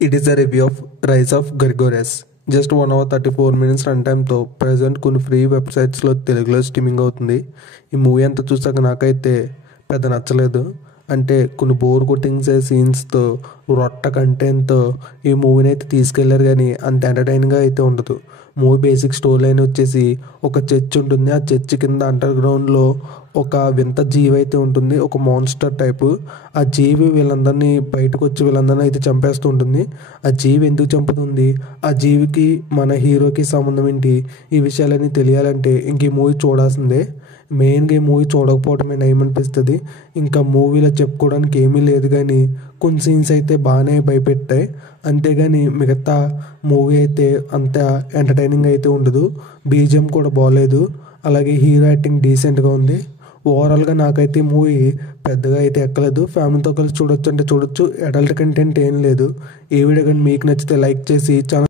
It is a review of Rise of Gregorius. Just 1 hour 34 minutes run టైమ్తో present కొన్ని free వెబ్సైట్స్లో తెలుగులో streaming అవుతుంది. ఈ మూవీ అంతా చూసాక నాకైతే పెద్ద నచ్చలేదు. అంటే కొన్ని బోర్ కొట్టింగ్ సీన్స్తో రొట్ట కంటెంట్తో ఈ మూవీని అయితే తీసుకెళ్లారు, కానీ అంత ఎంటర్టైనింగ్గా అయితే ఉండదు. మూవీ బేసిక్ స్టోరీ లైన్ వచ్చేసి ఒక చర్చ్ ఉంటుంది. ఆ చర్చ్ కింద అండర్ గ్రౌండ్లో ఒక వింత జీవి అయితే ఉంటుంది, ఒక మాన్స్టర్ టైపు. ఆ జీవి వీళ్ళందరినీ బయటకు వచ్చి వీళ్ళందరినీ అయితే చంపేస్తూ ఉంటుంది. ఆ జీవి ఎందుకు చంపుతుంది, ఆ జీవికి మన హీరోకి సంబంధం ఏంటి, ఈ విషయాలన్నీ తెలియాలంటే ఇంక ఈ మూవీ చూడాల్సిందే. మెయిన్గా ఈ మూవీ చూడకపోవడమే నయం అనిపిస్తుంది. ఇంకా మూవీలో చెప్పుకోవడానికి ఏమీ లేదు, కానీ కొన్ని సీన్స్ అయితే బాగానే భయపెట్టాయి. అంతేగాని మిగతా మూవీ అయితే అంత ఎంటర్టైనింగ్ అయితే ఉండదు. బీజిఎం కూడా బాగోలేదు, అలాగే హీరో యాక్టింగ్ డీసెంట్గా ఉంది. ఓవరాల్గా నాకైతే మూవీ పెద్దగా అయితే ఎక్కలేదు. ఫ్యామిలీతో కలిసి చూడొచ్చు అంటే చూడొచ్చు. అడల్ట్ కంటెంట్ ఏం లేదు. ఈ వీడియో కానీ మీకు నచ్చితే లైక్ చేసి ఛానల్